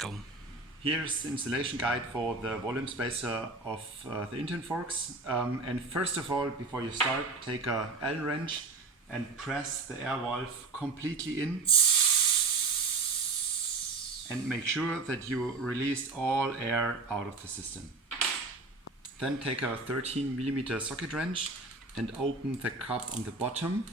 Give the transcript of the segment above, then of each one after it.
go. Here's the installation guide for the Volumespacer of the Intel forks. And first of all, before you start, take a Allen wrench and press the air valve completely in. And make sure that you release all air out of the system. Then take a 13mm socket wrench and open the cap on the bottom.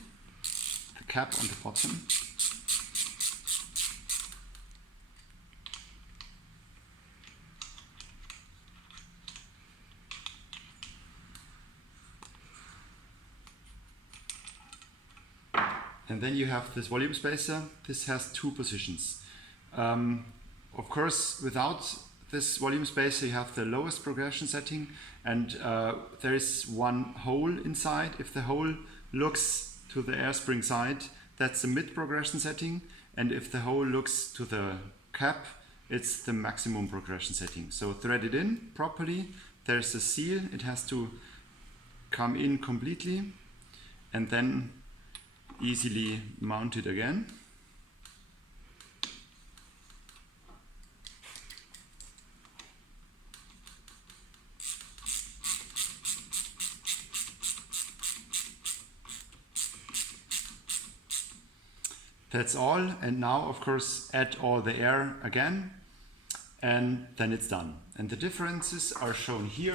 And then you have this Volumespacer. This has two positions. Of course, without this Volumespacer, you have the lowest progression setting, and there is one hole inside. If the hole looks to the air spring side, that's the mid progression setting, and if the hole looks to the cap, it's the maximum progression setting. So thread it in properly. There's a seal. It has to come in completely, and then easily mount it again. That's all, and now of course add all the air again, and then it's done. And the differences are shown here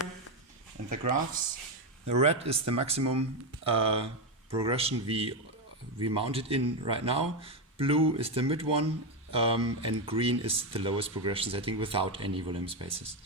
in the graphs. The red is the maximum progression we mounted in right now. Blue is the mid one, and green is the lowest progression setting without any Volumespacers.